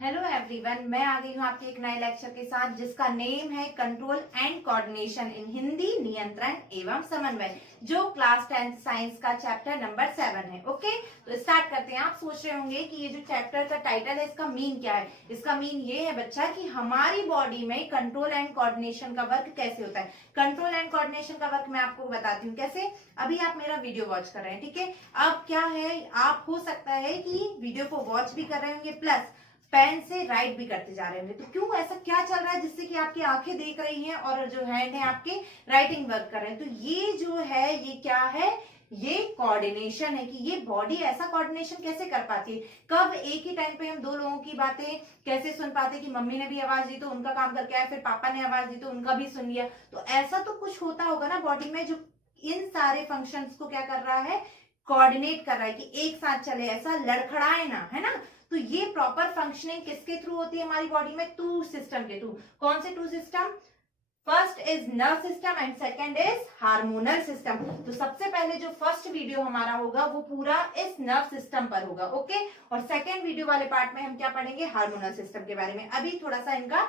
Hello everyone, मैं आ गई हूँ आपके एक नए लेक्चर के साथ जिसका नेम है control and coordination in Hindi, नियंत्रण एवं समन्वय, जो क्लास 10th साइंस का चैप्टर नंबर 7 है। ओके, तो स्टार्ट करते हैं। आप सोच रहे होंगे कि ये जो चैप्टर का टाइटल है इसका मीन क्या है। इसका मीन ये है बच्चा कि हमारी बॉडी में कंट्रोल एंड कोऑर्डिनेशन का वर्क कैसे होता है। कंट्रोल एंड कोऑर्डिनेशन का वर्क मैं आपको बताती हूँ कैसे। अभी आप मेरा वीडियो वॉच कर रहे हैं, ठीक है। अब क्या है, आप हो सकता है कि वीडियो को वॉच भी कर रहे होंगे प्लस पेन से राइट भी करते जा रहे होंगे। तो क्यों, ऐसा क्या चल रहा है जिससे कि आपकी आंखें देख रही हैं और जो हैंड है आपके राइटिंग वर्क कर रहे हैं। तो ये जो है ये क्या है, ये कोऑर्डिनेशन है कि ये बॉडी ऐसा कोऑर्डिनेशन कैसे कर पाती है। कब एक ही टाइम पे हम दो लोगों की बातें कैसे सुन पाते कि मम्मी ने भी आवाज दी तो उनका काम करके आया, फिर पापा ने आवाज दी तो उनका भी सुन लिया। तो ऐसा तो कुछ होता होगा ना बॉडी में जो इन सारे फंक्शंस को क्या कर रहा है, कोऑर्डिनेट कर रहा है कि एक साथ चले, ऐसा लड़खड़ाए ना, है ना। तो ये प्रॉपर फंक्शनिंग किसके थ्रू होती है हमारी बॉडी में, टू सिस्टम के थ्रू। कौन से two system? First is nerve system and second is hormonal system. तो सबसे पहले जो फर्स्ट वीडियो हमारा होगा वो पूरा इस नर्व सिस्टम पर होगा, ओके। और सेकंड वीडियो वाले पार्ट में हम क्या पढ़ेंगे, हार्मोनल सिस्टम के बारे में। अभी थोड़ा सा इनका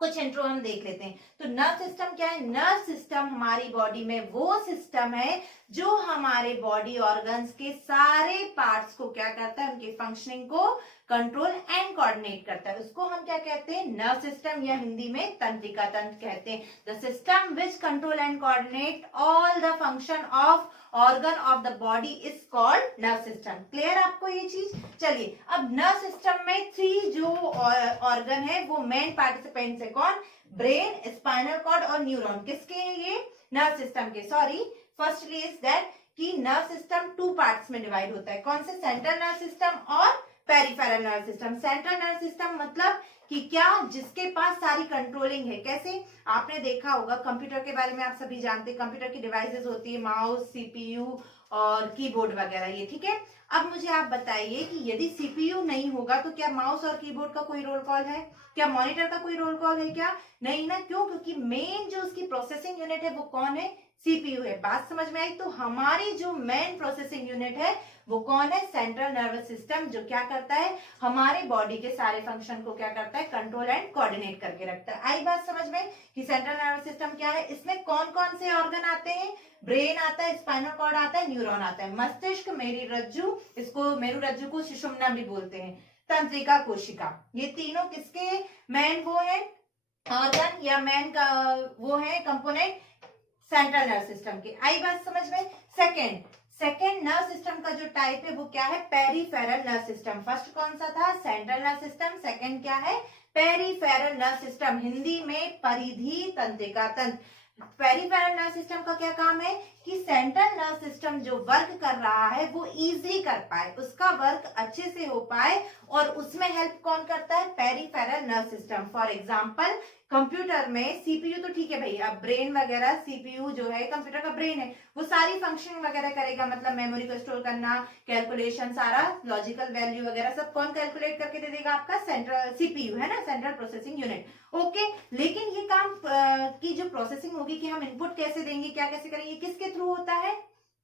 कुछ इंट्रो हम देख लेते हैं। तो नर्व सिस्टम क्या है? नर्व सिस्टम हमारी बॉडी में वो सिस्टम है जो हमारे बॉडी ऑर्गन्स के सारे पार्ट्स को क्या करता है, उनके फंक्शनिंग को कंट्रोल एंड कोऑर्डिनेट करता है। उसको हम क्या कहते हैं, नर्व सिस्टम, या हिंदी में तंत्रिका तंत्र कहते हैं। The system which control and coordinate all the function of organ of the body is called nerve system. Clear आपको ये चीज? चलिए, अब नर्व सिस्टम में 3 जो ऑर्गन है वो मेन पार्टिसिपेंट्स है। कौन? ब्रेन, स्पाइनल कॉर्ड और न्यूरॉन। किसके हैं ये? नर्व सिस्टम के। सॉरी, फर्स्टली इज दैट कि नर्व सिस्टम 2 पार्ट्स में डिवाइड होता है। कौन से? सेंट्रल नर्व सिस्टम और peripheral nerve system. Central nerve system मतलब कि क्या, जिसके पास सारी कंट्रोलिंग है। कैसे? आपने देखा होगा कंप्यूटर के बारे में, आप सभी जानते हैं कंप्यूटर की डिवाइसेस होती है, माउस, सीपीयू और कीबोर्ड वगैरह, ये ठीक है। अब मुझे आप बताइए कि यदि सीपीयू नहीं होगा तो क्या माउस और कीबोर्ड का कोई रोल कॉल है? क्या मॉनिटर का कोई रोल कॉल है? क्या नहीं ना। क्यों? क्योंकि मेन जो उसकी प्रोसेसिंग यूनिट है वो कौन है? सीपीयू है। बात समझ में आई? तो हमारी जो मेन प्रोसेसिंग यूनिट है वो कौन है? सेंट्रल नर्वस सिस्टम, जो क्या करता है, हमारे बॉडी के सारे फंक्शन को क्या करता है, कंट्रोल एंड कोऑर्डिनेट करके रखता है। आई बात समझ में कि सेंट्रल नर्वस सिस्टम क्या है? इसमें कौन कौन से ऑर्गन आते हैं? ब्रेन आता है, स्पाइनल कॉर्ड आता है, न्यूरॉन आता है, मस्तिष्क, मेरुरज्जु, इसको मेरुरज्जु को सुषुम्ना भी बोलते हैं, तंत्रिका, कोशिका। ये तीनों किसके मेन वो है ऑर्गन या मेन का वो है कंपोनेंट? सेंट्रल नर्व सिस्टम के। आई बात समझ में? सेकेंड नर्व सिस्टम का जो टाइप है वो क्या है? Peripheral nerve system. फर्स्ट कौन सा था? Central nerve system. सेकेंड क्या है? पेरिफेरल नर्व सिस्टम, हिंदी में परिधि तंत्रिका तंत्र। पेरिफेरल नर्व सिस्टम का क्या काम है कि सेंट्रल नर्व सिस्टम जो वर्क कर रहा है वो इजीली कर पाए, उसका वर्क अच्छे से हो पाए, और उसमें हेल्प कौन करता है? Peripheral nerve system. For example computer में सीपीयू तो ठीक है भाई, अब ब्रेन वगैरह, सीपीयू जो है कंप्यूटर का ब्रेन है, वो सारी फंक्शन वगैरह करेगा, मतलब मेमोरी को स्टोर करना, कैलकुलेशन, सारा लॉजिकल वैल्यू वगैरह सब कौन कैलकुलेट करके दे देगा? आपका सेंट्रल सीपीयू, है ना, सेंट्रल प्रोसेसिंग यूनिट। ओके, लेकिन ये काम की जो प्रोसेसिंग होगी कि हम इनपुट कैसे देंगे, क्या कैसे करेंगे, किसके थ्रू होता है?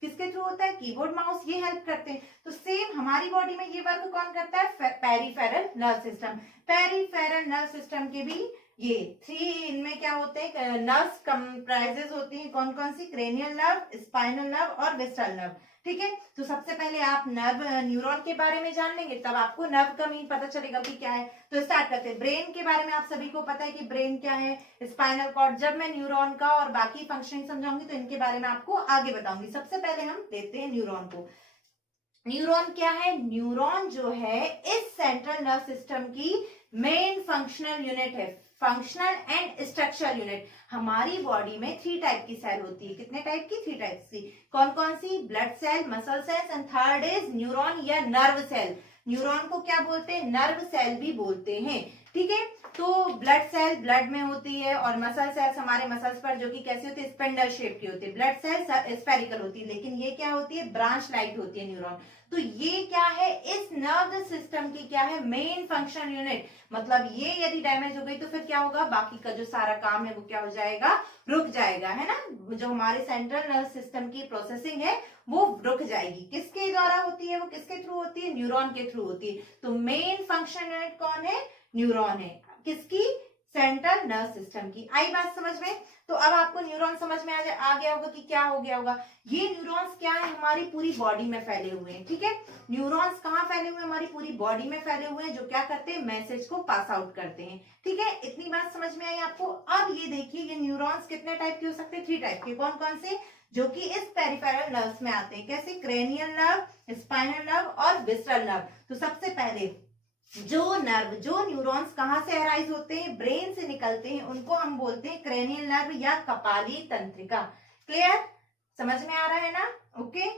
किसके थ्रू होता है? कीबोर्ड, माउस, ये हेल्प करते हैं। तो सेम हमारी बॉडी में ये वर्क कौन करता है? Peripheral nerve system. Peripheral nerve system के भी ये 3 इनमें क्या होते हैं, नर्व्स कंप्राइजेस होती हैं। कौन कौन सी? क्रेनियल नर्व, स्पाइनल नर्व और विस्ट्रल नर्व, ठीक है। तो सबसे पहले आप नर्व न्यूरॉन के बारे में जान लेंगे, तब आपको नर्व का मीन पता चलेगा कि क्या है। तो स्टार्ट करते हैं। ब्रेन के बारे में आप सभी को पता है कि ब्रेन क्या है, स्पाइनल कॉर्ड। जब मैं न्यूरॉन का और बाकी फंक्शनिंग समझाऊंगी तो इनके बारे में आपको आगे बताऊंगी। सबसे पहले हम देखते हैं न्यूरॉन को। न्यूरॉन क्या है? न्यूरॉन जो है इस सेंट्रल नर्व सिस्टम की मेन फंक्शनल यूनिट है। Functional and structural unit. हमारी बॉडी में 3 टाइप की सेल होती है। कितने टाइप की? 3 टाइप की। कौन कौन सी? Blood cell, muscle cells and third is neuron या नर्व सेल। न्यूरॉन को क्या बोलते हैं? नर्व सेल भी बोलते हैं, ठीक है। तो ब्लड सेल ब्लड में होती है, और मसल सेल्स हमारे मसल्स पर, जो कि कैसी होती है? स्पेंडल शेप की होती है। ब्लड सेल स्फेरिकल होती है, लेकिन ये क्या होती है? ब्रांच लाइट होती है न्यूरॉन। तो ये क्या है, इस नर्वस सिस्टम की क्या है, मेन फंक्शन यूनिट। मतलब ये यदि डैमेज हो गई तो फिर क्या होगा, बाकी का जो सारा काम है वो क्या हो जाएगा, रुक जाएगा, है ना। जो हमारे सेंट्रल नर्वस सिस्टम की प्रोसेसिंग है वो रुक जाएगी। किसके द्वारा होती है, वो किसके थ्रू होती है, न्यूरॉन के थ्रू होती है। तो मेन फंक्शन यूनिट कौन है, न्यूरॉन है। किसकी, सेंट्रल नर्वस सिस्टम की। आई बात समझ में। तो अब आपको न्यूरॉन समझ में आ गया होगा कि क्या हो गया होगा। ये न्यूरॉन्स क्या है, हमारी पूरी बॉडी में फैले हुए हैं, ठीक है। न्यूरॉन्स कहाँ फैले हुए हैं, हमारी पूरी बॉडी में फैले हुए हैं, जो क्या करते हैं, मैसेज को पास आउट करते हैं, ठीक है। इतनी बात समझ में आई आपको। अब ये देखिए, ये न्यूरॉन्स कितने टाइप के हो सकते हैं, 3 टाइप के। कौन कौन से, जो कि इस पेरिफेरल नर्व्स में आते हैं। कैसे, क्रेनियल नर्व, स्पाइनल नर्व और विसरल नर्व। तो सबसे पहले जो न्यूरॉन्स कहां से अराइज होते हैं, ब्रेन से निकलते हैं, उनको हम बोलते हैं क्रेनियल नर्व या कपाली तंत्रिका। क्लियर, समझ में आ रहा है ना, okay.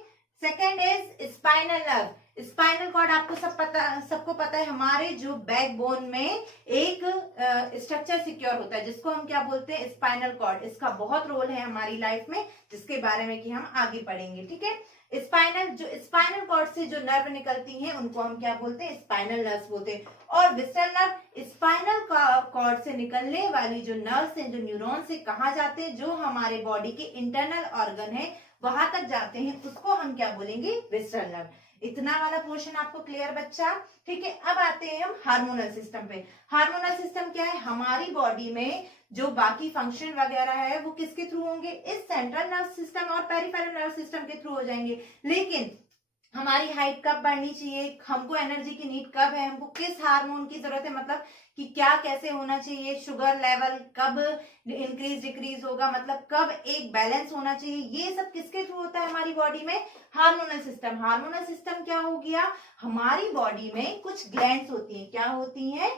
Second is spinal nerve. Spinal cord आपको सबको पता है, हमारे जो बैकबोन में एक स्ट्रक्चर सिक्योर होता है, जिसको हम क्या बोलते हैं, स्पाइनल कॉर्ड। इसका बहुत रोल है हमारी लाइफ में, जिसके बारे में कि हम आगे पढ़ेंगे, ठीक है। स्पाइनल कॉर्ड से जो नर्व निकलती हैं उनको हम क्या बोलते हैं, स्पाइनल नर्व्स बोलते हैं। और विसरल नर्व, स्पाइनल कॉर्ड से निकलने वाली जो नर्व्स हैं, जो न्यूरॉन से कहाँ जाते हैं, जो हमारे बॉडी के इंटरनल ऑर्गन है वहां तक जाते हैं, उसको हम क्या बोलेंगे, विसरल नर्व। इतना वाला पोर्शन आपको क्लियर बच्चा, ठीक है। अब आते हैं हम हार्मोनल सिस्टम पे। हार्मोनल सिस्टम क्या है, हमारी बॉडी में जो बाकी फंक्शन वगैरह है वो किसके थ्रू होंगे, इस सेंट्रल नर्व सिस्टम और पेरिफेरल नर्व सिस्टम के थ्रू हो जाएंगे। लेकिन हमारी हाइट कब बढ़नी चाहिए, हमको एनर्जी की नीड कब है, हमको किस हार्मोन की जरूरत है, मतलब कि क्या कैसे होना चाहिए, शुगर लेवल कब इंक्रीज डिक्रीज होगा, मतलब कब एक बैलेंस होना चाहिए, ये सब किसके थ्रू होता है हमारी बॉडी में, हार्मोनल सिस्टम। हार्मोनल सिस्टम क्या हो गया, हमारी बॉडी में कुछ ग्लैंड्स होती हैं। क्या होती हैं,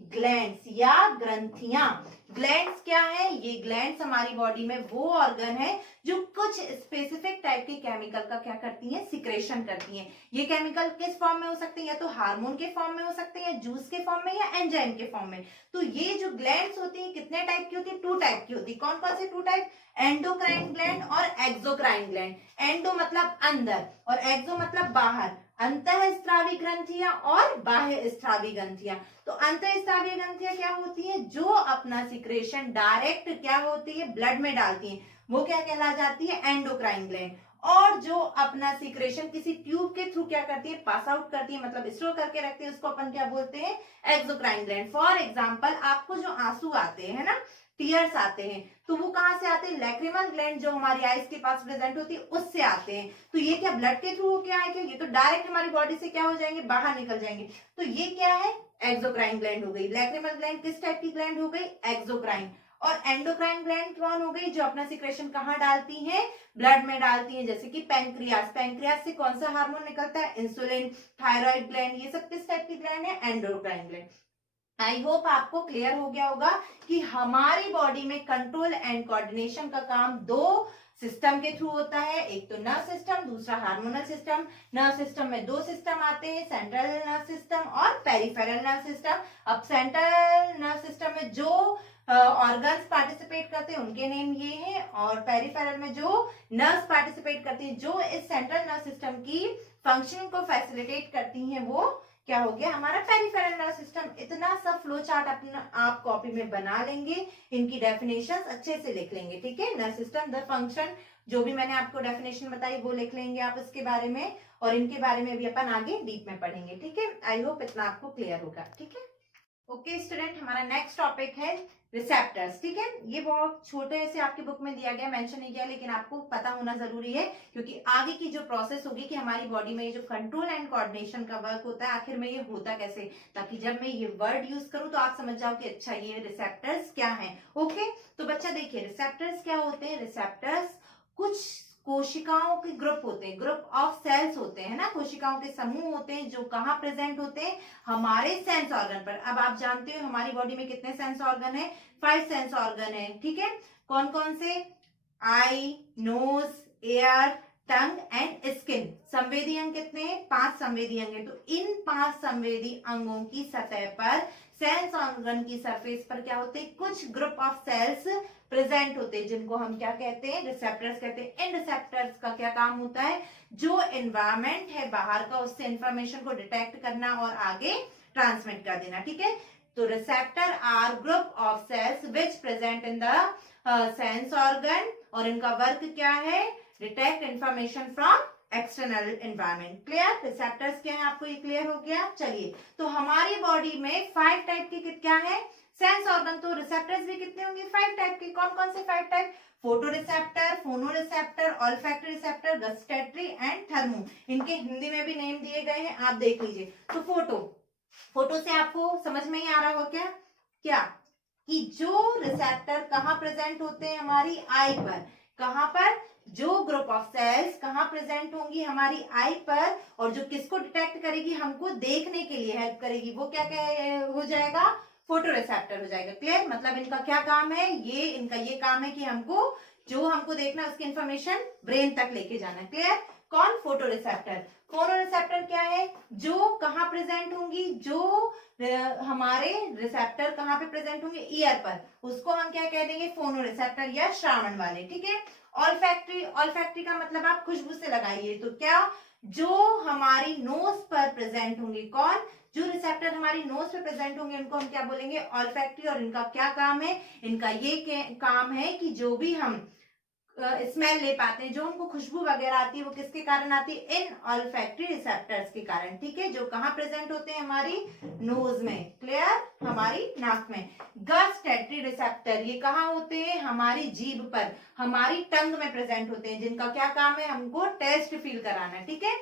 ग्लैंड्स या ग्रंथियां। ग्लैंड्स क्या है, ये ग्लैंड्स हमारी बॉडी में वो ऑर्गन है जो कुछ स्पेसिफिक टाइप के केमिकल का क्या करती हैं, सिक्रेशन करती हैं। ये केमिकल किस फॉर्म में हो सकते हैं, या तो हार्मोन के फॉर्म में हो सकते हैं, या जूस के फॉर्म में, या एंजाइम के फॉर्म में। तो ये जो ग्लैंड्स होती हैं कितने टाइप की होती है, 2 टाइप की होती है। कौन कौन से 2 टाइप, एंडोक्राइन ग्लैंड और एक्सोक्राइन ग्लैंड। एंडो मतलब अंदर और एक्सो मतलब बाहर। अंतःस्रावी ग्रंथियां और बाह्य स्रावी ग्रंथियां। तो अंतःस्रावी ग्रंथियां क्या होती हैं, जो अपना सिक्रेशन डायरेक्ट क्या होती है, ब्लड में डालती हैं, वो क्या कहला जाती है, एंडोक्राइन ग्लैंड। और जो अपना सिक्रेशन किसी ट्यूब के थ्रू क्या करती है, पास आउट करती है, मतलब स्टोर करके रखती है, उसको अपन क्या बोलते हैं, एक्सोक्राइन ग्लैंड। फॉर एग्जाम्पल, आपको जो आंसू आते हैं ना, टीयर्स आते हैं, तो वो कहां से आते हैं, लैक्रिमल ग्लैंड जो हमारी आईज के पास प्रेजेंट होती है उससे आते हैं। तो ये क्या ब्लड के थ्रू होके आएंगे, ये तो डायरेक्ट हमारी बॉडी से क्या हो जाएंगे, बाहर निकल जाएंगे। तो ये क्या है, एक्सोक्राइन ग्लैंड हो गई। लैक्रिमल ग्लैंड किस टाइप की ग्लैंड हो गई, एक्सोक्राइन। और एंडोक्राइन ग्लैंड कौन हो गई, जो अपना सिक्रेशन कहाँ डालती है, ब्लड में डालती है, जैसे कि पैंक्रियास। पैंक्रियास से कौन सा हार्मोन निकलता है, इंसुलिन। थायराइड ग्लैंड, ये सब किस टाइप की ग्लैंड है, एंडोक्राइन ग्लैंड। आई होप आपको क्लियर हो गया होगा कि हमारी बॉडी में कंट्रोल एंड कोऑर्डिनेशन का काम 2 सिस्टम के थ्रू होता है, एक तो नर्व सिस्टम, दूसरा हार्मोनल सिस्टम। नर्व सिस्टम में 2 सिस्टम आते हैं, सेंट्रल नर्व सिस्टम और पेरिफेरल नर्व सिस्टम। अब सेंट्रल नर्व सिस्टम में जो ऑर्गन्स पार्टिसिपेट करते हैं उनके नेम ये हैं, और पेरिफेरल में जो नर्व्स पार्टिसिपेट करती हैं, जो इस सेंट्रल नर्व सिस्टम की फंक्शनिंग को फैसिलिटेट करती हैं, वो क्या हो गया, हमारा पेरिफेरल नर्व सिस्टम। इतना सब फ्लो चार्ट अपना आप कॉपी में बना लेंगे, इनकी डेफिनेशंस अच्छे से लिख लेंगे, ठीक है। नर्व सिस्टम, द फंक्शन, जो भी मैंने आपको डेफिनेशन बताई वो लिख लेंगे आप इसके बारे में, और इनके बारे में भी अपन आगे डीप में पढ़ेंगे, ठीक है। आई होप इतना आपको क्लियर होगा, ठीक है। ओके स्टूडेंट, हमारा नेक्स्ट टॉपिक है रिसेप्टर्स, ठीक है। ये बहुत छोटे से आपकी बुक में दिया गया, मेंशन नहीं किया, लेकिन आपको पता होना जरूरी है, क्योंकि आगे की जो प्रोसेस होगी कि हमारी बॉडी में ये जो कंट्रोल एंड कोऑर्डिनेशन का वर्क होता है, आखिर में ये होता कैसे, ताकि जब मैं ये वर्ड यूज करूं तो आप समझ जाओ कि अच्छा ये रिसेप्टर्स क्या हैं। ओके, तो बच्चा देखिए, रिसेप्टर्स क्या होते हैं। रिसेप्टर्स कुछ कोशिकाओं के ग्रुप होते हैं, ग्रुप ऑफ सेल्स होते हैं ना, कोशिकाओं के समूह होते हैं, जो कहाँ प्रेजेंट होते हैं, हमारे सेंस ऑर्गन पर। अब आप जानते हो हमारी बॉडी में कितने सेंस ऑर्गन है, 5 सेंस ऑर्गन है, ठीक है। कौन कौन से, eye, nose, ear, tongue and skin. संवेदी अंग कितने हैं, 5 संवेदी अंग है। तो इन 5 संवेदी अंगों की सतह पर सेंस ऑर्गन की सरफेस पर क्या होते हैं, कुछ ग्रुप ऑफ सेल्स प्रेजेंट होते हैं, जिनको हम क्या कहते हैं, रिसेप्टर्स कहते हैं। इन रिसेप्टर्स का क्या काम होता है, जो एनवायरमेंट है बाहर का, उससे इंफॉर्मेशन को डिटेक्ट करना और आगे ट्रांसमिट कर देना। ठीक है, तो receptor are group of cells which present in the sense organ, और इनका वर्क क्या है, detect information from external environment. Clear, receptors क्या है, आपको ये क्लियर हो गया। चलिए, तो हमारी बॉडी में 5 टाइप के क्या है, सेंस ऑर्गन, तो रिसेप्टर्स भी कितने होंगे, 5 टाइप के। कौन कौन से 5 टाइप, फोटो रिसेप्टर, फोनो receptor, olfactory receptor, gustatory and thermo. इनके हिंदी में भी नेम दिए गए हैं, आप देख लीजिए। तो फोटो से आपको समझ में ही आ रहा हो क्या, कि जो रिसेप्टर कहाँ प्रेजेंट होते हैं, हमारी आई पर। कहां पर, जो ग्रुप ऑफ सेल्स कहां प्रेजेंट होंगी, हमारी आई पर, और जो किसको डिटेक्ट करेगी, हमको देखने के लिए हेल्प करेगी, वो क्या हो जाएगा, फोटो रिसेप्टर हो जाएगा। क्लियर, मतलब इनका क्या काम है, इनका ये काम है कि हमको जो हमको देखना है उसकी इंफॉर्मेशन ब्रेन तक लेके जाना है। क्लियर, कौन, फोटो रिसेप्टर। फोनो रिसेप्टर क्या है, जो कहां प्रेजेंट होंगी, जो हमारे रिसेप्टर कहां पे प्रेजेंट होंगे, ईयर पर, उसको हम क्या कह देंगे, फोनो रिसेप्टर या श्रावण वाले। ठीक है, ऑल्फैक्टरी का मतलब आप खुशबू से लगाइए, तो क्या, जो हमारी नोज पर प्रेजेंट होंगे, कौन, जो रिसेप्टर हमारी नोज पे प्रेजेंट होंगे, उनको हम क्या बोलेंगे, ऑल्फैक्टरी। और इनका क्या काम है, इनका ये काम है कि जो भी हम स्मेल ले पाते हैं, जो हमको खुशबू वगैरह आती है, वो किसके कारण आती है, इन ऑल्फैक्टरी रिसेप्टर्स के कारण। ठीक है, जो कहाँ प्रेजेंट होते हैं, हमारी नोज में। क्लियर, हमारी नाक में। गस्टैटरी रिसेप्टर, ये कहाँ होते हैं, हमारी जीभ पर, हमारी टंग में प्रेजेंट होते हैं, जिनका क्या काम है, हमको टेस्ट फील कराना। ठीक है,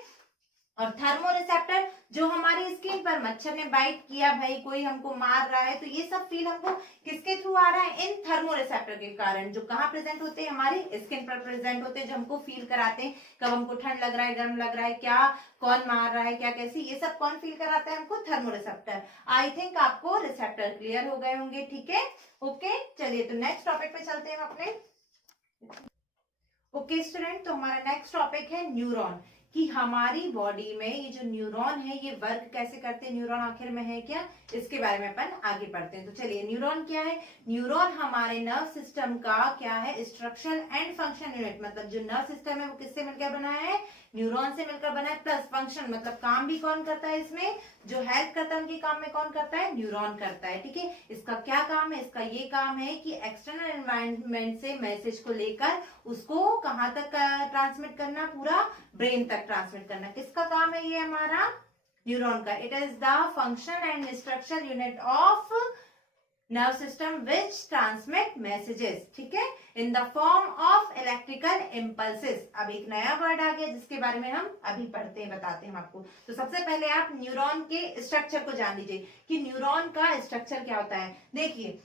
और थर्मो रिसेप्टर, जो हमारी स्किन पर, मच्छर ने बाइट किया, भाई कोई हमको मार रहा है, तो ये सब फील हमको किसके थ्रू आ रहा है, इन थर्मो रिसेप्टर के कारण, जो कहाँ प्रेजेंट होते हैं, हमारी स्किन पर प्रेजेंट होते हैं, जो हमको फील कराते हैं, कब हमको ठंड लग रहा है, गर्म लग रहा है, क्या कौन मार रहा है, क्या कैसे, ये सब कौन फील कराता है हमको, थर्मो रिसेप्टर। आई थिंक आपको रिसेप्टर क्लियर हो गए होंगे। ठीक है, ओके, चलिए तो नेक्स्ट टॉपिक पे चलते हैं अपने। ओके स्टूडेंट, तो हमारा नेक्स्ट टॉपिक है न्यूरॉन, कि हमारी बॉडी में ये जो न्यूरॉन है, ये वर्क कैसे करते हैं, न्यूरॉन आखिर में है क्या, इसके बारे में अपन आगे पढ़ते हैं। तो चलिए, न्यूरॉन क्या है, न्यूरॉन हमारे नर्व सिस्टम का क्या है, स्ट्रक्चर एंड फंक्शन यूनिट, मतलब जो नर्व सिस्टम है वो किससे मिलकर बना है, न्यूरॉन से मिलकर बना है, प्लस फंक्शन मतलब काम भी कौन करता है, इसमें जो हेल्प करता है उनके काम में कौन करता है, न्यूरॉन करता है। ठीक है, इसका क्या काम है, इसका ये काम है कि एक्सटर्नल एनवायरनमेंट से मैसेज को लेकर उसको कहां तक ट्रांसमिट करना, पूरा ब्रेन तक ट्रांसमिट करना। किसका काम है ये, हमारा न्यूरॉन का। It is the function and structure unit of nerve system which transmit messages, ठीक है, इन the form of electrical impulses. अब एक नया वर्ड आ गया जिसके बारे में हम अभी पढ़ते हैं, बताते हैं आपको। तो सबसे पहले आप न्यूरॉन के स्ट्रक्चर को जान लीजिए कि न्यूरॉन का स्ट्रक्चर क्या होता है। देखिए,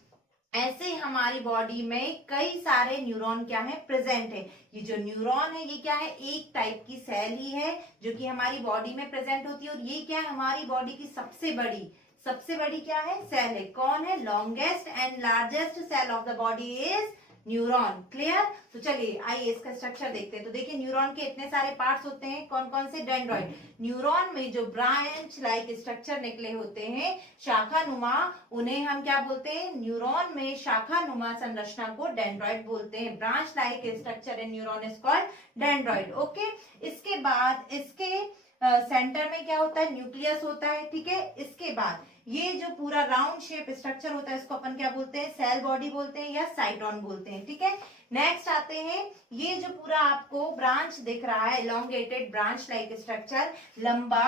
ऐसे हमारी बॉडी में कई सारे न्यूरॉन क्या है, प्रेजेंट है। ये जो न्यूरॉन है ये क्या है, एक टाइप की सेल ही है जो कि हमारी बॉडी में प्रेजेंट होती है, और ये क्या है, हमारी बॉडी की सबसे बड़ी क्या है, सेल है। कौन है, longest and largest cell of the body is neuron. Clear, तो चलिए आइए इसका स्ट्रक्चर देखते हैं। तो देखिए, न्यूरॉन के इतने सारे पार्ट्स होते हैं, कौन कौन से, डेंड्रॉइड। न्यूरॉन में जो ब्रांच लाइक स्ट्रक्चर निकले होते हैं, शाखा नुमा, उन्हें हम क्या बोलते हैं, न्यूरॉन में शाखा नुमा संरचना को डेंड्रॉइड बोलते हैं। Branch like structure in neuron is called dendroid. Okay, इसके बाद इसके सेंटर में क्या होता है, न्यूक्लियस होता है। ठीक है, इसके बाद ये जो पूरा राउंड शेप स्ट्रक्चर होता है, इसको अपन क्या बोलते हैं, सेल बॉडी बोलते हैं या साइटोन बोलते हैं। ठीक है, नेक्स्ट आते हैं, ये जो पूरा आपको ब्रांच दिख रहा है, एलोंगेटेड ब्रांच लाइक स्ट्रक्चर, लंबा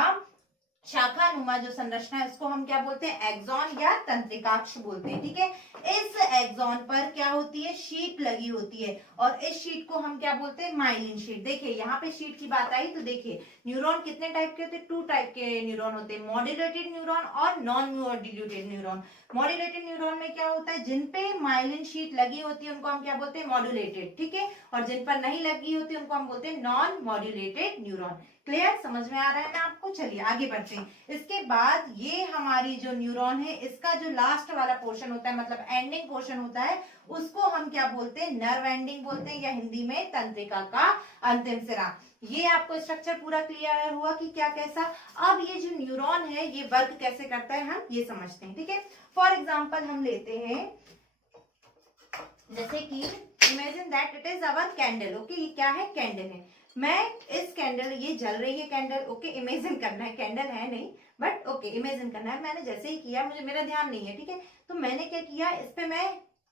शाखा नुमा जो संरचना है, इसको हम क्या बोलते हैं, एक्सॉन या तंत्रिकाक्ष बोलते हैं। ठीक है, इस एक्सॉन पर क्या होती है, शीट लगी होती है, और इस शीट को हम क्या बोलते हैं, माइलिन शीट। देखिए, यहाँ पे शीट की बात आई तो देखिए, न्यूरॉन कितने टाइप के होते हैं, 2 टाइप के न्यूरॉन होते हैं, मॉड्यूलेटेड न्यूरॉन और non modulated neuron. Modulated neuron में क्या होता है, जिन पे माइलिन शीट लगी होती है उनको हम क्या बोलते हैं, मॉड्यूलेटेड। ठीक है, और जिन पर नहीं लगी होती उनको हम बोलते हैं नॉन मॉड्यूलेटेड न्यूरॉन। क्लियर, समझ में आ रहा है ना आपको? चलिए आगे बढ़ते हैं। इसके बाद ये हमारी जो न्यूरॉन है, इसका जो लास्ट वाला पोर्शन होता है, मतलब एंडिंग पोर्शन होता है, उसको हम क्या बोलते हैं? नर्व एंडिंग बोलते हैं, या हिंदी में तंत्रिका का अंतिम सिरा। ये आपको स्ट्रक्चर पूरा क्लियर हुआ कि क्या कैसा। अब ये जो न्यूरॉन है ये वर्क कैसे करता है हम ये समझते हैं, ठीक है। फॉर एग्जाम्पल हम लेते हैं, जैसे कि imagine that it is our candle. Okay, ये क्या है? कैंडल है। मैं इस कैंडल, ये जल रही है कैंडल, ओके, इमेजिन करना है, कैंडल है नहीं बट ओके इमेजिन करना है। मैंने जैसे ही किया, मुझे मेरा ध्यान नहीं है, ठीक है, तो मैंने क्या किया, इस पे मैं,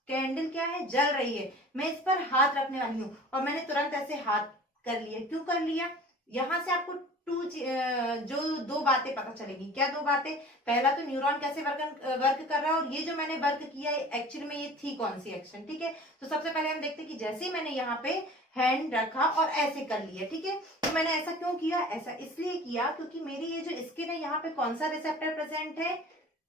कैंडल क्या है? जल रही है, मैं इस पर हाथ रखने वाली हूँ और मैंने तुरंत ऐसे हाथ कर लिया। क्यों कर लिया? यहाँ से आपको जो दो बातें पता चलेगी। क्या दो बातें? पहला तो न्यूरॉन कैसे वर्क कर रहा है, और ये जो मैंने वर्क किया है एक्चुअली में ये थी कौन सी एक्शन, ठीक है। तो सबसे पहले हम देखते हैं कि जैसे ही मैंने यहाँ पे हैंड रखा और ऐसे कर लिया, ठीक है, तो मैंने ऐसा क्यों किया? ऐसा इसलिए किया क्योंकि मेरी ये जो स्किन है यहाँ पे कौन सा रिसेप्टर प्रेजेंट है?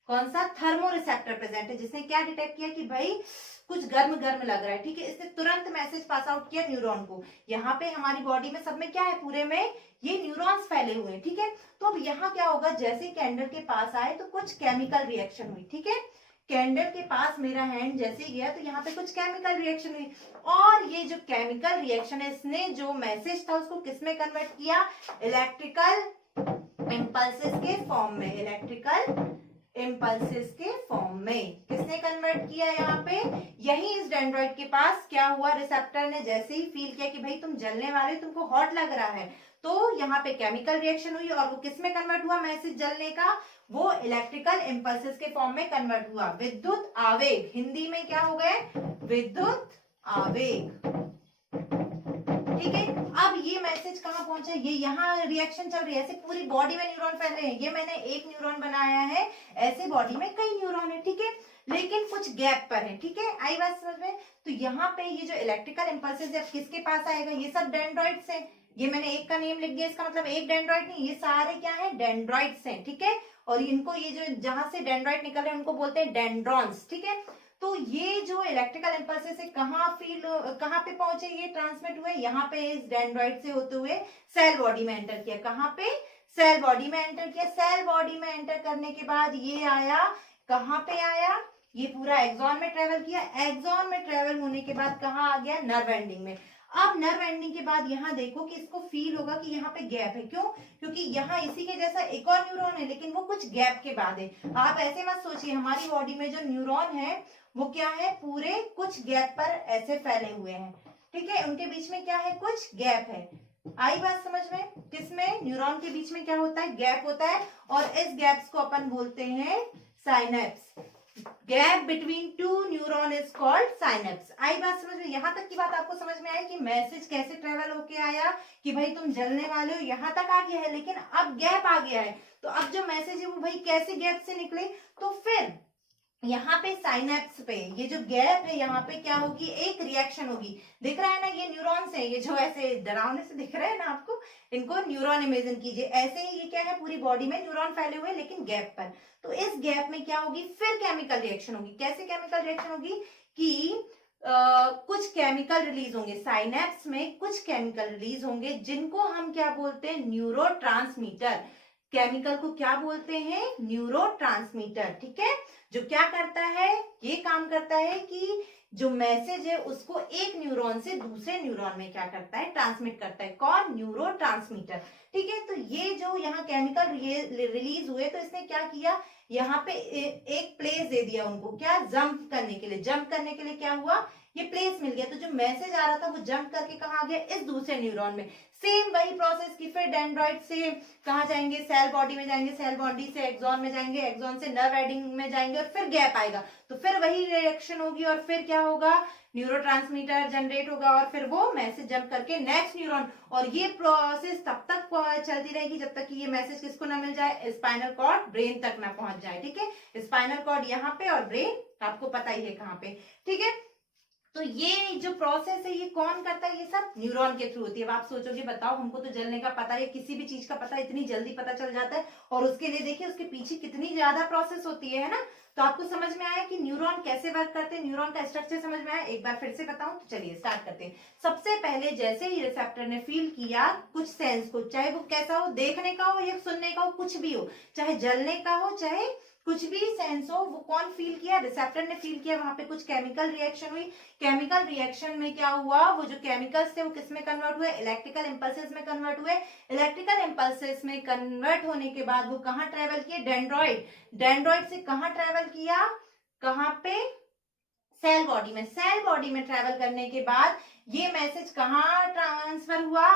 कौन सा? थर्मो रिसेप्टर प्रेजेंट है, जिसने क्या डिटेक्ट किया कि भाई कुछ गर्म गर्म लग रहा है, ठीक है। इसने तुरंत मैसेज पास आउट किया न्यूरॉन को। यहाँ पे हमारी बॉडी में सब में क्या है? पूरे में ये न्यूरॉन्स फैले हुए हैं, ठीक है। तो अब यहाँ क्या होगा? जैसे कैंडल के पास आए तो कुछ केमिकल रिएक्शन हुई, ठीक है। कैंडल के पास मेरा हैंड जैसे गया तो यहाँ पे कुछ केमिकल रिएक्शन हुई, और ये जो केमिकल रिएक्शन है इसने जो मैसेज था उसको किसमें कन्वर्ट किया? इलेक्ट्रिकल इम्पल्सेस के फॉर्म में। इलेक्ट्रिकल इम्पल्सेस के फॉर्म में किसने कन्वर्ट किया? यहाँ पे यही इस डेंड्रॉइड के पास क्या हुआ? रिसेप्टर ने जैसे ही फील किया कि भाई तुम जलने वाले, तुमको हॉट लग रहा है, तो यहाँ पे केमिकल रिएक्शन हुई और वो किसमें कन्वर्ट हुआ? मैसेज जलने का, वो इलेक्ट्रिकल इम्पल्सेस के फॉर्म में कन्वर्ट हुआ। विद्युत आवेग, हिंदी में क्या हो गए? विद्युत आवेग, ठीक है। अब ये मैसेज कहाँ पहुंचा? ये यहाँ रिएक्शन चल रही है, ऐसे पूरी बॉडी में न्यूरॉन फैल रहे हैं। ये मैंने एक न्यूरॉन बनाया है, ऐसे बॉडी में कई न्यूरॉन है, ठीक है, लेकिन कुछ गैप पर है, ठीक है। आई बात समझ में? तो यहाँ पे ये जो इलेक्ट्रिकल इम्पल्सेस है किसके पास आएगा? ये सब डेंड्रॉइड्स हैं। ये मैंने एक का नेम लिख दिया, इसका मतलब एक डेंड्रॉइड नहीं, ये सारे क्या है? डेंड्रॉइड्स हैं, ठीक है। और इनको, ये जो जहां से डेंड्रॉइड निकल रहे हैं उनको बोलते हैं डेंड्रॉन्स, ठीक है। तो ये जो इलेक्ट्रिकल इम्पल्सेस है कहाँ पे पहुंचे? ये ट्रांसमिट हुए यहाँ पे इस डेंड्रॉइड से होते हुए सेल बॉडी में एंटर किया। कहाँ पे? सेल बॉडी में एंटर किया। सेल बॉडी में एंटर करने के बाद ये आया, कहाँ पे आया? ये पूरा एक्सॉन में ट्रेवल किया। एक्सॉन में ट्रेवल होने के बाद कहाँ आ गया? नर्व एंडिंग में। अब नर्व एंडिंग के बाद यहाँ देखो कि इसको फील होगा कि यहाँ पे गैप है। क्यों? क्योंकि यहाँ इसी के जैसा एक और न्यूरॉन है, लेकिन वो कुछ गैप के बाद है। आप ऐसे मत सोचिए, हमारी बॉडी में जो न्यूरॉन है वो क्या है? पूरे कुछ गैप पर ऐसे फैले हुए हैं, ठीक है। उनके बीच में क्या है? कुछ गैप है। आई बात समझ में? किसमें? न्यूरॉन के बीच में क्या होता है? गैप होता है, और इस गैप्स को अपन बोलते हैं synapse. Gap between two neuron is called synapse. आई बात समझ में? यहाँ तक की बात आपको समझ में आई कि मैसेज कैसे ट्रेवल होके आया कि भाई तुम जलने वाले हो, यहाँ तक आ गया है, लेकिन अब गैप आ गया है। तो अब जो मैसेज है वो भाई कैसे गैप से निकले? तो फिर यहाँ पे साइनेप्स पे ये जो गैप है यहाँ पे क्या होगी? एक रिएक्शन होगी। दिख रहा है ना, ये न्यूरॉन्स है, ये जो ऐसे डरावने से दिख रहे हैं ना आपको, इनको न्यूरॉन इमेजिन कीजिए। ऐसे ही ये क्या है? पूरी बॉडी में न्यूरॉन फैले हुए लेकिन गैप पर। तो इस गैप में क्या होगी? फिर केमिकल रिएक्शन होगी। कैसे केमिकल रिएक्शन होगी? कि कुछ केमिकल रिलीज होंगे साइनेप्स में, कुछ केमिकल रिलीज होंगे जिनको हम क्या बोलते हैं? न्यूरोट्रांसमीटर। केमिकल को क्या बोलते हैं? न्यूरोट्रांसमीटर, ठीक है। जो क्या करता है? ये काम करता है कि जो मैसेज है उसको एक न्यूरॉन से दूसरे न्यूरॉन में क्या करता है? ट्रांसमिट करता है। कौन? न्यूरोट्रांसमीटर, ठीक है। तो ये जो यहाँ केमिकल रिलीज हुए तो इसने क्या किया? यहाँ पे एक प्लेस दे दिया उनको, क्या? जंप करने के लिए। जंप करने के लिए क्या हुआ? ये प्लेस मिल गया। तो जो मैसेज आ रहा था वो जंप करके कहाँ आ गया? इस दूसरे न्यूरॉन में। सेम वही प्रोसेस की फिर डेंड्रॉइड से कहाँ जाएंगे? सेल बॉडी में जाएंगे, सेल बॉडी से एक्सॉन में जाएंगे, एक्सॉन से नर्व एंडिंग में जाएंगे, और फिर गैप आएगा तो फिर वही रिएक्शन होगी, और फिर क्या होगा? न्यूरोट्रांसमीटर जनरेट होगा, और फिर वो मैसेज जंप करके नेक्स्ट न्यूरॉन। और ये प्रोसेस तब तक चलती रहेगी जब तक कि ये मैसेज किसको ना मिल जाए? स्पाइनल कॉर्ड, ब्रेन तक ना पहुंच जाए, ठीक है। स्पाइनल कॉर्ड यहाँ पे और ब्रेन आपको पता ही है कहाँ पे, ठीक है। तो ये जो प्रोसेस है ये कौन करता है, ये सब न्यूरॉन के थ्रू होती है। अब आप सोचोगे बताओ हमको तो जलने का पता है, किसी भी चीज का पता इतनी जल्दी पता चल जाता है, और उसके लिए देखिए उसके पीछे कितनी ज्यादा प्रोसेस होती है ना। तो आपको समझ में आया कि न्यूरॉन कैसे वर्क करते हैं, न्यूरॉन का स्ट्रक्चर समझ में आया। एक बार फिर से बताऊं तो चलिए स्टार्ट करते हैं। सबसे पहले जैसे ही रिसेप्टर ने फील किया कुछ सेंस को, चाहे वो कैसा हो, देखने का हो या सुनने का हो, कुछ भी हो, चाहे जलने का हो चाहे कुछ भी सेंस हो, वो कौन फील किया, रिसेप्टर ने फील किया। वहां पे कुछ केमिकल रिएक्शन हुई, केमिकल रिएक्शन में क्या हुआ, वो जो केमिकल्स थे वो किस में कन्वर्ट हुए, इलेक्ट्रिकल इंपल्सेस में कन्वर्ट हुए। इलेक्ट्रिकल इंपल्सेस में कन्वर्ट होने के बाद वो कहाँ ट्रेवल किए, डेंड्रॉइड, डेंड्रॉइड से कहाँ ट्रेवल किया, कहाँ पे, सेल बॉडी में, सेल बॉडी में ट्रेवल करने के बाद ये मैसेज कहाँ ट्रांसफर हुआ,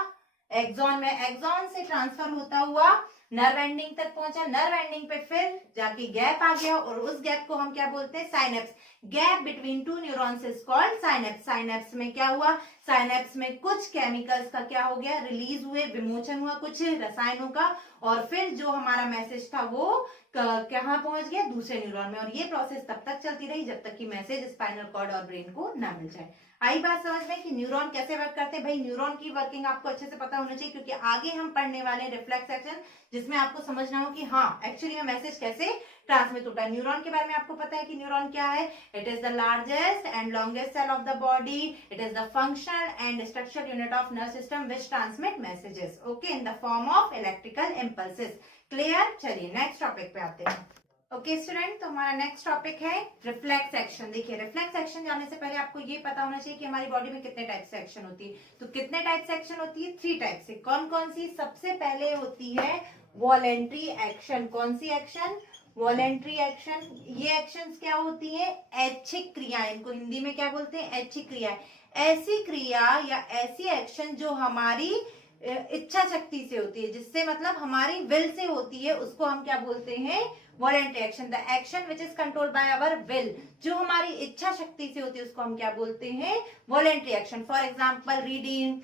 एक्सॉन में, एक्सॉन से ट्रांसफर होता हुआ नर्व एंडिंग तक पहुंचा, नर्व एंडिंग पे फिर जाके गैप आ गया, और उस गैप को हम क्या बोलते हैं, synapse. Gap between to neurons is called synapse. Synapse में क्या हुआ, साइनेप्स में कुछ केमिकल्स का क्या हो गया, रिलीज हुए, विमोचन हुआ कुछ रसायनों का, और फिर जो हमारा मैसेज था वो कहाँ पहुंच गया, दूसरे न्यूरॉन में। और ये प्रोसेस तब तक चलती रही जब तक कि मैसेज स्पाइनल कॉर्ड और ब्रेन को ना मिल जाए। आई बात समझ में कि न्यूरॉन कैसे वर्क करते हैं। भाई न्यूरॉन की वर्किंग आपको अच्छे से पता होना चाहिए, क्योंकि आगे हम पढ़ने वाले रिफ्लेक्स एक्शन, जिसमें आपको समझना हो कि हाँ एक्चुअली में मैसेज कैसे ट्रांसमिट होता है। न्यूरॉन के बारे में आपको पता है कि न्यूरॉन क्या है, it is the largest and longest cell of the body, it is the functional and structural unit of nerve system which transmit messages, okay, in the form of electrical impulses. Clear, चलिए next topic पे आते हैं। Okay student, तो हमारा next topic है reflex action. देखिए reflex action जाने से पहले आपको ये पता होना चाहिए कि हमारी बॉडी में कितने टाइप से एक्शन होती है। तो कितने टाइप से एक्शन होती है, 3 टाइप से। कौन कौन सी, सबसे पहले होती है वॉलेंट्री एक्शन। कौन सी एक्शन, वॉलेंट्री एक्शन। ये एक्शंस क्या होती है, ऐच्छिक क्रियाएं, इनको हिंदी में क्या बोलते हैं, ऐच्छिक क्रियाएं। ऐसी क्रिया या ऐसी एक्शन जो हमारी इच्छा शक्ति से होती है, जिससे मतलब हमारी विल से होती है, उसको हम क्या बोलते हैं, voluntary action. The action which is controlled by our will, जो हमारी इच्छा शक्ति से होती है उसको हम क्या बोलते हैं, voluntary action. For example reading,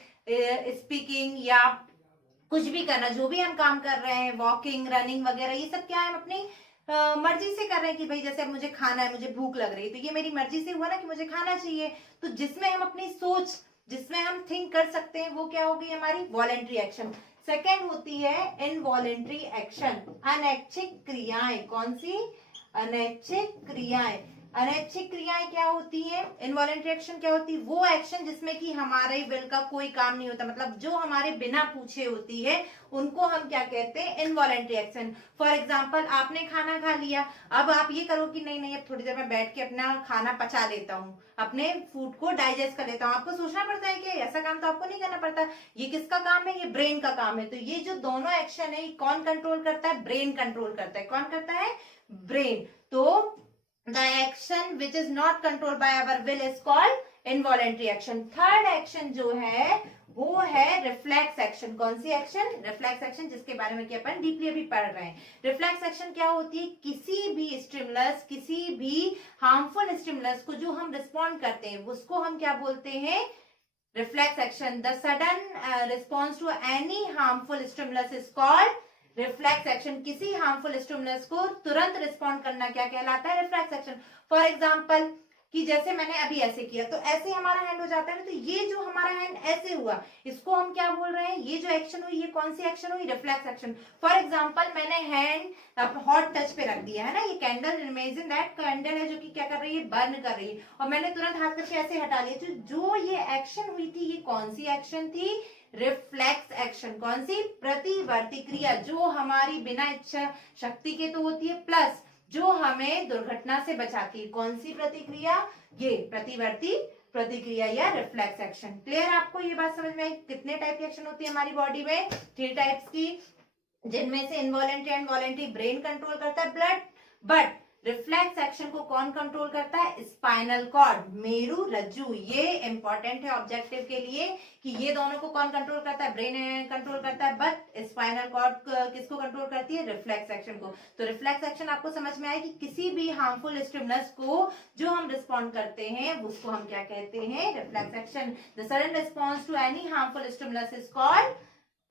speaking, या कुछ भी करना, जो भी हम काम कर रहे हैं, वॉकिंग, रनिंग वगैरह, ये सब क्या है, हम अपनी मर्जी से कर रहे हैं कि भाई जैसे मुझे खाना है, मुझे भूख लग रही है, तो ये मेरी मर्जी से हुआ ना कि मुझे खाना चाहिए। तो जिसमें हम अपनी सोच, जिसमें हम थिंक कर सकते हैं, वो क्या होगी, हमारी वॉलेंट्री एक्शन। सेकेंड होती है इनवॉलेंट्री एक्शन, अनैच्छिक क्रियाएं। कौन सी, अनैच्छिक क्रियाएं। अनैच्छिक क्रियाएं क्या होती हैं, इनवॉलेंट्री एक्शन क्या होती है, वो एक्शन जिसमें कि हमारे विल का कोई काम नहीं होता, मतलब जो हमारे बिना पूछे होती है, उनको हम क्या कहते हैं, इनवॉलेंट्री एक्शन। फॉर एग्जाम्पल आपने खाना खा लिया, अब आप ये करो कि नहीं नहीं अब थोड़ी देर में बैठ के अपना खाना पचा लेता हूँ, अपने फूड को डाइजेस्ट कर लेता हूँ। आपको सोचना पड़ता है कि ऐसा काम तो आपको नहीं करना पड़ता, ये किसका काम है, ये ब्रेन का काम है। तो ये जो दोनों एक्शन है, ये कौन कंट्रोल करता है, ब्रेन कंट्रोल करता है। कौन करता है, ब्रेन। तो the action which is not controlled by our will is called involuntary action. Third action जो है वो है रिफ्लेक्स एक्शन। कौन सी एक्शन, रिफ्लेक्स एक्शन, जिसके बारे में कि अपन डीपली अभी पढ़ रहे हैं। रिफ्लेक्स एक्शन क्या होती है, किसी भी स्टिमुलस, किसी भी हार्मफुल स्टिमुलस को जो हम रिस्पॉन्ड करते हैं उसको हम क्या बोलते हैं, reflex action. The sudden response to any harmful stimulus is called reflex action. किसी हार्मफुल स्टिमुलस को तुरंत रिस्पॉन्ड करना क्या कहलाता है, रिफ्लेक्स एक्शन। फॉर एग्जाम्पल कि जैसे मैंने अभी ऐसे किया तो ऐसे हमारा हैंड हो जाता है ना, तो ये जो हमारा हैंड ऐसे हुआ इसको हम क्या बोल रहे हैं, ये जो एक्शन हुई ये कौन सी एक्शन हुई, रिफ्लेक्स एक्शन। फॉर एग्जाम्पल मैंने हैंड हॉट टच पे रख दिया है ना, ये कैंडल, इमेजिन दैट कैंडल है जो कि क्या कर रही है, बर्न कर रही है, और मैंने तुरंत हाथ करके ऐसे हटा लिया। तो जो ये एक्शन हुई थी ये कौन सी एक्शन थी, रिफ्लेक्स एक्शन। कौन सी, प्रतिवर्ती क्रिया, जो हमारी बिना इच्छा शक्ति के तो होती है, प्लस जो हमें दुर्घटना से बचाती है। कौन सी प्रतिक्रिया, ये प्रतिवर्ती प्रतिक्रिया या रिफ्लेक्स एक्शन। क्लियर आपको ये बात समझ में आई, कितने टाइप की एक्शन होती है हमारी बॉडी में, 3 टाइप्स की, जिनमें से involuntary and voluntary brain control करता है, ब्लड, बट रिफ्लेक्स एक्शन को कौन कंट्रोल करता है, स्पाइनल कॉर्ड, मेरु रज्जु। ये इंपॉर्टेंट है ऑब्जेक्टिव के लिए कि ये दोनों को कौन कंट्रोल करता है, ब्रेन कंट्रोल करता है, बट स्पाइनल कॉर्ड किसको कंट्रोल करती है, रिफ्लेक्स एक्शन को। तो रिफ्लेक्स एक्शन आपको समझ में आए कि किसी भी हार्मफुल स्टिमुलस को जो हम रिस्पॉन्ड करते हैं उसको हम क्या कहते हैं, reflex action. The sudden response to any harmful stimulus is called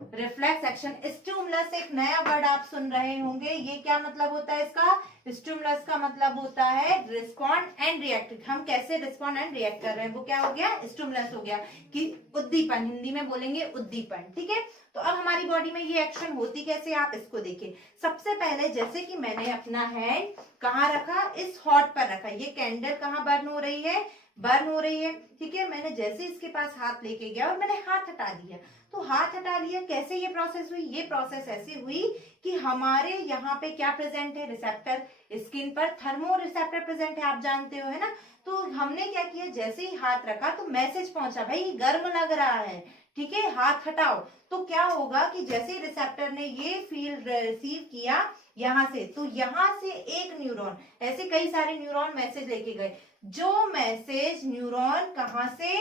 reflex action. Stimulus एक नया वर्ड आप सुन रहे होंगे, ये क्या मतलब होता है इसका? स्टिमुलस का मतलब होता है रिस्पॉन्ड एंड रिएक्ट। हम कैसे रिस्पॉन्ड एंड रिएक्ट कर रहे हैं, वो क्या हो गया? स्टिमुलस हो गया, कि उद्दीपन, हिंदी में बोलेंगे उद्दीपन। ठीक है, तो अब हमारी बॉडी में ये एक्शन होती कैसे, आप इसको देखिए। सबसे पहले जैसे कि मैंने अपना हैंड कहाँ रखा, इस हॉट पर रखा, ये कैंडल कहाँ बर्न हो रही है? बर्न हो रही है। ठीक है, मैंने जैसे इसके पास हाथ लेके गया और मैंने हाथ हटा दिया, तो हाथ हटा लिया। कैसे ये प्रोसेस हुई? ये प्रोसेस ऐसी हुई कि हमारे यहाँ पे क्या प्रेजेंट है? रिसेप्टर, स्किन पर थर्मो रिसेप्टर प्रेजेंट है, आप जानते हो, है ना। तो हमने क्या किया, जैसे ही हाथ रखा तो मैसेज पहुंचा, भाई गर्म लग रहा है, ठीक है, हाथ हटाओ। तो क्या होगा कि जैसे रिसेप्टर ने ये फील रिसीव किया यहाँ से, तो यहाँ से एक न्यूरॉन, ऐसे कई सारे न्यूरॉन मैसेज लेके गए। जो मैसेज न्यूरॉन कहाँ से?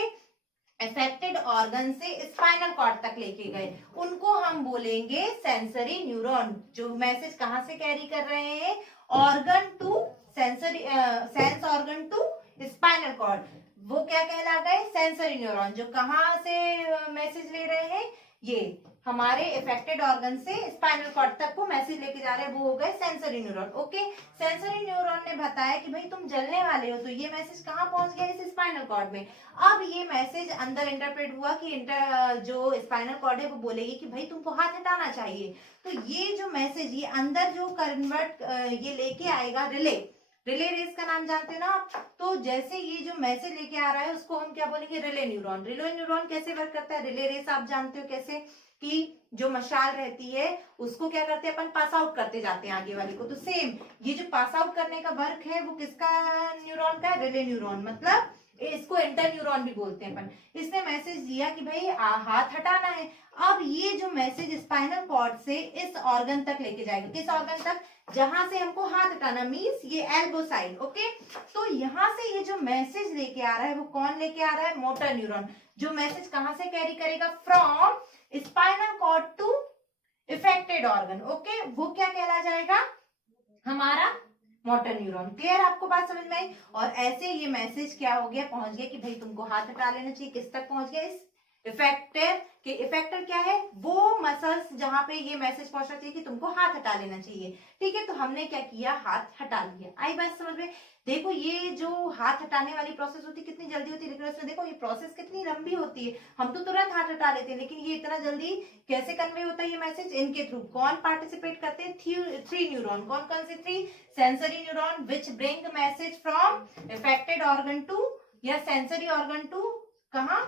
अफेक्टेड ऑर्गन से स्पाइनल कॉर्ड तक लेके गए, उनको हम बोलेंगे सेंसरी न्यूरॉन। जो मैसेज कहां से कैरी कर रहे हैं? Organ to sensory, sense organ to spinal cord, वो क्या कहला गए? Sensory neuron. जो कहां से मैसेज ले रहे हैं? ये हमारे इफेक्टेड ऑर्गन से स्पाइनल कॉर्ड तक को मैसेज लेके जा रहे हैं, वो हो गए sensory neuron. Okay, sensory neuron ने बताया कि भाई तुम जलने वाले हो, तो ये मैसेज कहाँ पहुंच गया? इस स्पाइनल कॉर्ड में। अब ये मैसेज अंदर इंटरप्रेट हुआ कि जो स्पाइनल कॉर्ड है वो बोलेगी कि भाई तुमको हाथ हटाना चाहिए। तो ये जो मैसेज ये अंदर जो कन्वर्ट ये लेके आएगा, रिले, रिले रेस का नाम जानते हो ना आप। तो जैसे ये जो मैसेज लेके आ रहा है उसको हम क्या बोलेंगे? Relay neuron. रिले न्यूरॉन कैसे वर्क करता है? रिले रेस आप जानते हो कैसे, कि जो मशाल रहती है उसको क्या करते हैं अपन? पास आउट करते जाते हैं आगे वाले को। तो सेम ये जो पास आउट करने का वर्क है वो किसका न्यूरॉन का? Relay neuron. मतलब इसको इंटर न्यूरॉन भी बोलते हैं अपन। इसने मैसेज दिया कि भाई हाथ हटाना है। अब ये जो मैसेज स्पाइनल कॉर्ड से इस ऑर्गन तक लेके जाएगा। किस ऑर्गन तक? जहां से हमको हाथ हटाना, मींस ये एल्बो साइड। ओके, तो यहां से ये जो मैसेज लेके आ रहा है वो कौन लेके आ रहा है? Motor neuron. जो मैसेज कहां से कैरी करेगा? From spinal cord to affected organ. Okay, वो क्या कहला जाएगा? हमारा मोटर न्यूरॉन। क्लियर, आपको बात समझ में आई? और ऐसे ये मैसेज क्या हो गया? पहुंच गया कि भाई तुमको हाथ हटा लेना चाहिए। किस तक पहुंच गया? इस इफेक्टर के। इफेक्टर क्या है? वो मसल्स जहां पे ये मैसेज पहुंचना चाहिए कि तुमको हाथ हटा लेना चाहिए। ठीक है, तो हमने क्या किया? हाथ हटा लिया। आई बात समझ में? देखो ये जो हाथ हटाने वाली प्रोसेस होती है कितनी जल्दी होती है, लेकिन उसमें देखो ये प्रोसेस कितनी लंबी होती है। हम तो तुरंत हाथ हटा लेते हैं, लेकिन ये इतना जल्दी कैसे कन्वे होता है ये मैसेज? इनके थ्रू। कौन पार्टिसिपेट करते हैं? Three neuron. कौन कौन से three? Sensory neuron which bring message from affected organ to, या सेंसरी ऑर्गन टू कहा?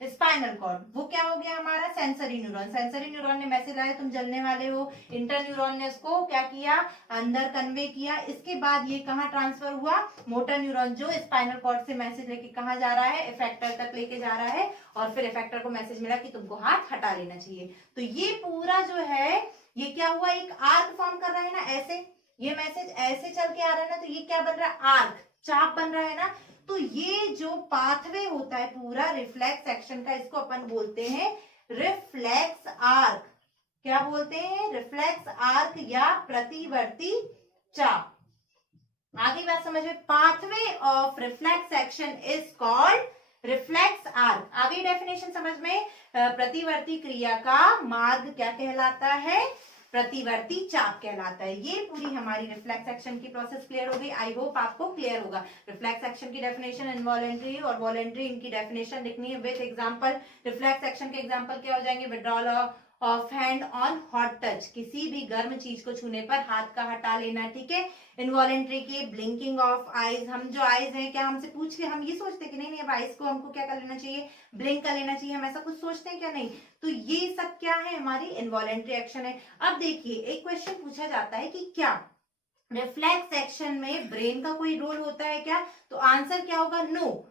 Spinal cord. वो क्या हो गया हमारा? Sensory neuron. सेंसरी न्यूरॉन ने मैसेज लाया तुम जलने वाले हो। इंटर न्यूरॉन ने उसको क्या किया? अंदर कन्वे किया। इसके बाद ये कहाँ ट्रांसफर हुआ? मोटर न्यूरॉन, जो स्पाइनल कॉर्ड से मैसेज लेके कहाँ जा रहा है? इफेक्टर तक लेके जा रहा है। और फिर इफेक्टर को मैसेज मिला कि तुमको हाथ हटा लेना चाहिए। तो ये पूरा जो है ये क्या हुआ? एक आर्क फॉर्म कर रहा है ना, ऐसे ये मैसेज ऐसे चल के आ रहा है ना, तो ये क्या बन रहा है? आर्क, चाप बन रहा है ना। तो ये जो पाथवे होता है पूरा रिफ्लेक्स एक्शन का, इसको अपन बोलते हैं रिफ्लेक्स आर्क। क्या बोलते हैं? रिफ्लेक्स आर्क या प्रतिवर्ती चाप। आगे बात समझ में? Pathway of reflex action is called reflex arc. आगे डेफिनेशन समझ में? प्रतिवर्ती क्रिया का मार्ग क्या कहलाता है? प्रतिवर्ती चाप कहलाता है। ये पूरी हमारी रिफ्लेक्स एक्शन की प्रोसेस क्लियर हो गई। आई होप आपको क्लियर होगा। रिफ्लेक्स एक्शन की डेफिनेशन, इनवॉलेंट्री और वॉलेंट्री, इनकी डेफिनेशन लिखनी है विद एग्जांपल। रिफ्लेक्स एक्शन के एग्जांपल क्या हो जाएंगे? Withdrawal of hand on hot touch, किसी भी गर्म चीज को छूने पर हाथ का हटा लेना। ठीक है। इनवॉलेंट्री की ब्लिंकिंग ऑफ आईज, हम जो आईज हैं क्या हमसे पूछ के हम ये सोचते कि नहीं नहीं अब आईज को हमको क्या कर लेना चाहिए? ब्लिंक कर लेना चाहिए। हम ऐसा कुछ सोचते हैं क्या? नहीं। तो ये सब क्या है? हमारी इनवॉलेंट्री एक्शन है। अब देखिए एक क्वेश्चन पूछा जाता है कि क्या रिफ्लेक्स एक्शन में ब्रेन का कोई रोल होता है क्या? तो आंसर क्या होगा? नो।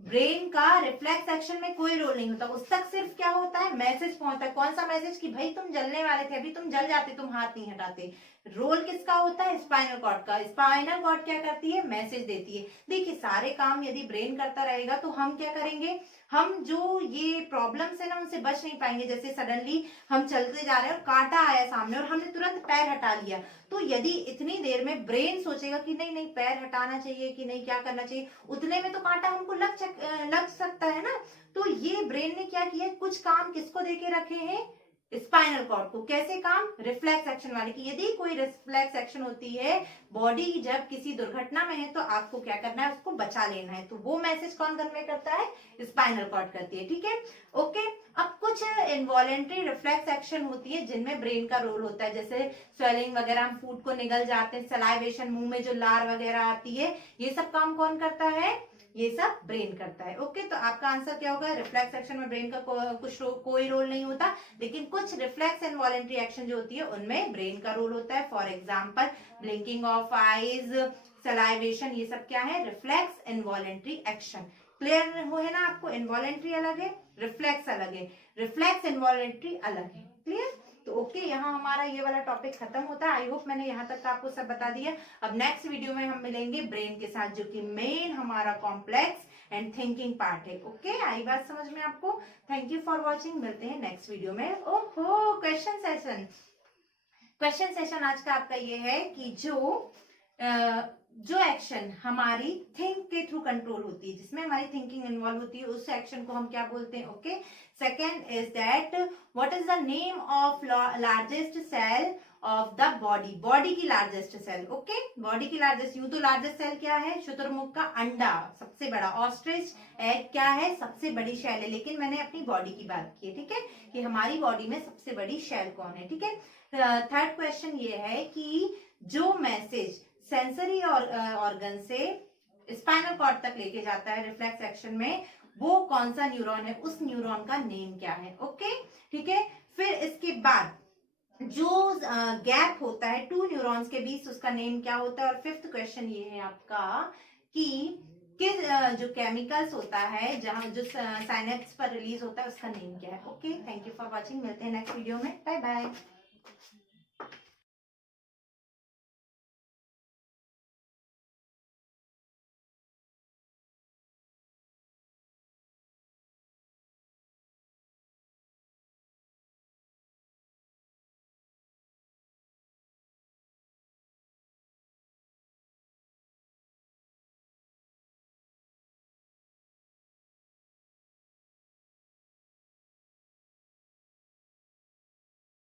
ब्रेन का रिफ्लेक्स एक्शन में कोई रोल नहीं होता। उस तक सिर्फ क्या होता है? मैसेज पहुंचता है। कौन सा मैसेज? कि भाई तुम जलने वाले थे, अभी तुम जल जाते, तुम हाथ नहीं हटाते। रोल किसका होता है? स्पाइनल कॉर्ड का। स्पाइनल कॉर्ड क्या करती है? मैसेज देती है। देखिए सारे काम यदि ब्रेन करता रहेगा तो हम क्या करेंगे? हम जो ये प्रॉब्लम्स है ना उनसे बच नहीं पाएंगे। जैसे सडनली हम चलते जा रहे हैं और कांटा आया सामने और हमने तुरंत पैर हटा लिया, तो यदि इतनी देर में ब्रेन सोचेगा कि नहीं नहीं पैर हटाना चाहिए कि नहीं क्या करना चाहिए, उतने में तो कांटा हमको लग सकता है ना। तो ये ब्रेन ने क्या किया? कुछ काम किसको देके रखे हैं? स्पाइनल कॉर्ड को। कैसे काम? रिफ्लेक्स एक्शन वाले की। यदि कोई रिफ्लेक्स एक्शन होती है, बॉडी जब किसी दुर्घटना में है तो आपको क्या करना है, उसको बचा लेना है, तो वो मैसेज कौन कन्वे करता है? स्पाइनल कॉर्ड करती है। ठीक है, ओके। अब कुछ इनवॉलेंट्री रिफ्लेक्स एक्शन होती है जिनमें ब्रेन का रोल होता है, जैसे स्वेलिंग वगैरह, हम फूड को निगल जाते हैं, सलाइवेशन, मुंह में जो लार वगैरह आती है, ये सब काम कौन करता है? ये सब ब्रेन करता है। ओके, तो आपका आंसर क्या होगा? रिफ्लेक्स एक्शन में ब्रेन का कोई रोल नहीं होता, लेकिन कुछ रिफ्लेक्स इनवॉलेंट्री एक्शन जो होती है उनमें ब्रेन का रोल होता है। For example blinking of eyes, salivation, ये सब क्या है? Reflex involuntary action. क्लियर हो है ना आपको? इनवॉलेंट्री अलग है, रिफ्लेक्स अलग है, रिफ्लेक्स इनवॉलेंट्री अलग है। क्लियर? तो ओके, यहाँ हमारा ये वाला टॉपिक खत्म होता है। आई होप मैंने यहाँ तक आपको सब बता दिया। अब नेक्स्ट वीडियो में हम मिलेंगे ब्रेन के साथ, जो कि मेन हमारा कॉम्प्लेक्स एंड थिंकिंग पार्ट है। ओके, आई बात समझ में आपको? Thank you for watching. मिलते हैं नेक्स्ट वीडियो में। ओहो, क्वेश्चन सेशन। क्वेश्चन सेशन आज का आपका ये है कि जो एक्शन हमारी थिंक के थ्रू कंट्रोल होती है, जिसमें हमारी थिंकिंग इन्वॉल्व होती है, उस एक्शन को हम क्या बोलते हैं? Okay, second is that what is the name of largest cell of the body? Body की लार्जेस्ट सेल। ओके, बॉडी की लार्जेस्ट, यूं तो लार्जेस्ट सेल क्या है? शुतुरमुर्ग का अंडा सबसे बड़ा, ऑस्ट्रिच एग क्या है? सबसे बड़ी शेल है, लेकिन मैंने अपनी बॉडी की बात की है। ठीक है, कि हमारी बॉडी में सबसे बड़ी शेल कौन है? ठीक है, थर्ड क्वेश्चन ये है कि जो मैसेज सेंसरी ऑर्गन से स्पाइनल कॉर्ड तक लेके जाता है रिफ्लेक्स एक्शन में, वो कौन सा न्यूरॉन है? उस न्यूरॉन का नेम क्या है? ओके, ठीक है। फिर इसके बाद जो गैप होता है टू न्यूरॉन्स के बीच, उसका नेम क्या होता है? और फिफ्थ क्वेश्चन ये है आपका कि किस जो केमिकल्स होता है, जहां जो साइनेप्स पर रिलीज होता है, उसका नेम क्या है? Okay, thank you for watching. मिलते हैं नेक्स्ट वीडियो में। Bye bye.